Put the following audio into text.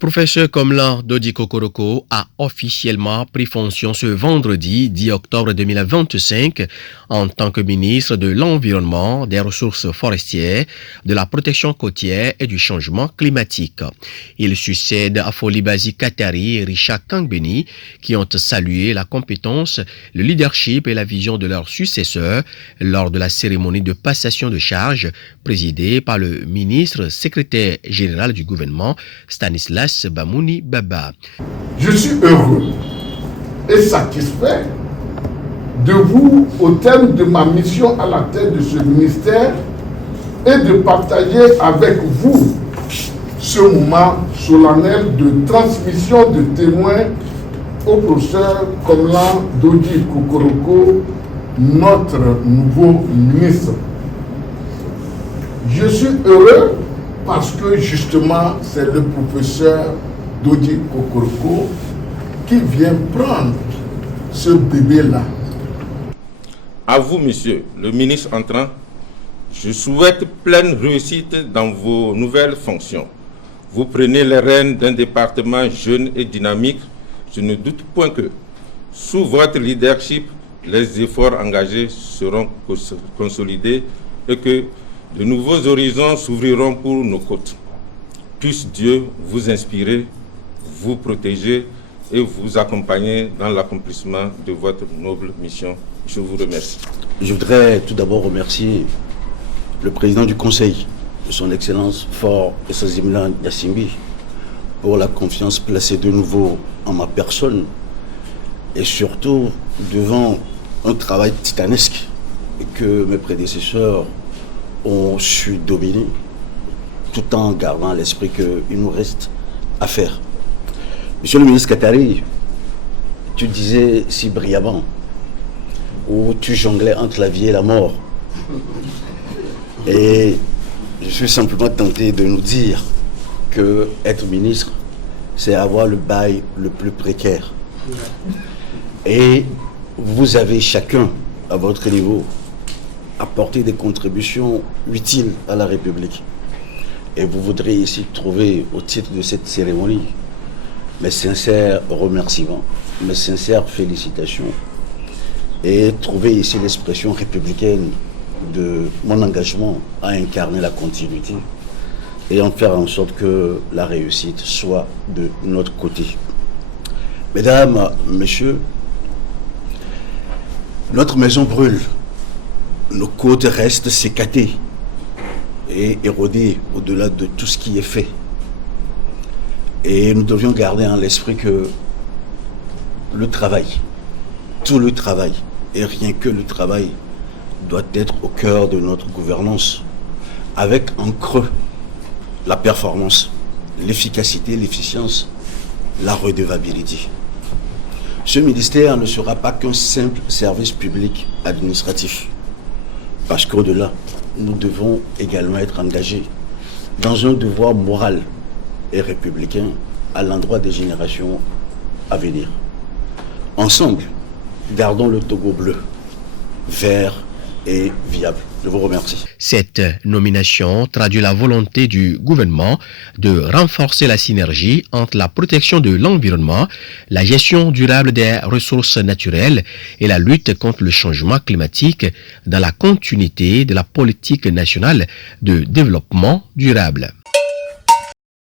professeur Komlan Dodi Kokoroko a officiellement pris fonction ce vendredi 10 octobre 2025 en tant que ministre de l'Environnement, des Ressources forestières, de la Protection côtière et du changement climatique. Il succède à Folibazi Katari et Richard Kangbeni qui ont salué la compétence, le leadership et la vision de leurs successeurs lors de la cérémonie de passation de charges présidée par le ministre secrétaire général du gouvernement, Stanislas Bamouni Baba. Je suis heureux et satisfait de vous au terme de ma mission à la tête de ce ministère et de partager avec vous ce moment solennel de transmission de témoins au professeur Komlan Dodi Kokoroko, notre nouveau ministre. Je suis heureux parce que justement c'est le professeur Dodi Kokoroko qui vient prendre ce bébé-là. À vous, monsieur le ministre entrant, je souhaite pleine réussite dans vos nouvelles fonctions. Vous prenez les rênes d'un département jeune et dynamique. Je ne doute point que, sous votre leadership, les efforts engagés seront consolidés et que de nouveaux horizons s'ouvriront pour nos côtes. Puisse Dieu vous inspirer, vous protéger et vous accompagner dans l'accomplissement de votre noble mission. Je vous remercie. Je voudrais tout d'abord remercier le président du Conseil, son Excellence Fort Essazimlan Yassimbi, pour la confiance placée de nouveau en ma personne et surtout devant un travail titanesque que mes prédécesseurs ont su dominer tout en gardant à l'esprit qu'il nous reste à faire. Monsieur le ministre Katari, tu disais si brillamment, où tu jonglais entre la vie et la mort. Et je suis simplement tenté de nous dire que être ministre, c'est avoir le bail le plus précaire. Et vous avez chacun, à votre niveau, apporté des contributions utiles à la République. Et vous voudrez ici trouver, au titre de cette cérémonie, mes sincères remerciements, mes sincères félicitations, et trouver ici l'expression républicaine de mon engagement à incarner la continuité et en faire en sorte que la réussite soit de notre côté. Mesdames, messieurs, notre maison brûle, nos côtes restent sécatées et érodées au-delà de tout ce qui est fait. Et nous devions garder en l'esprit que le travail, tout le travail, et rien que le travail, doit être au cœur de notre gouvernance, avec en creux la performance, l'efficacité, l'efficience, la redevabilité. Ce ministère ne sera pas qu'un simple service public administratif, parce qu'au-delà, nous devons également être engagés dans un devoir moral et républicain à l'endroit des générations à venir. Ensemble, gardons le Togo bleu, vert et viable. Je vous remercie. Cette nomination traduit la volonté du gouvernement de renforcer la synergie entre la protection de l'environnement, la gestion durable des ressources naturelles et la lutte contre le changement climatique dans la continuité de la politique nationale de développement durable.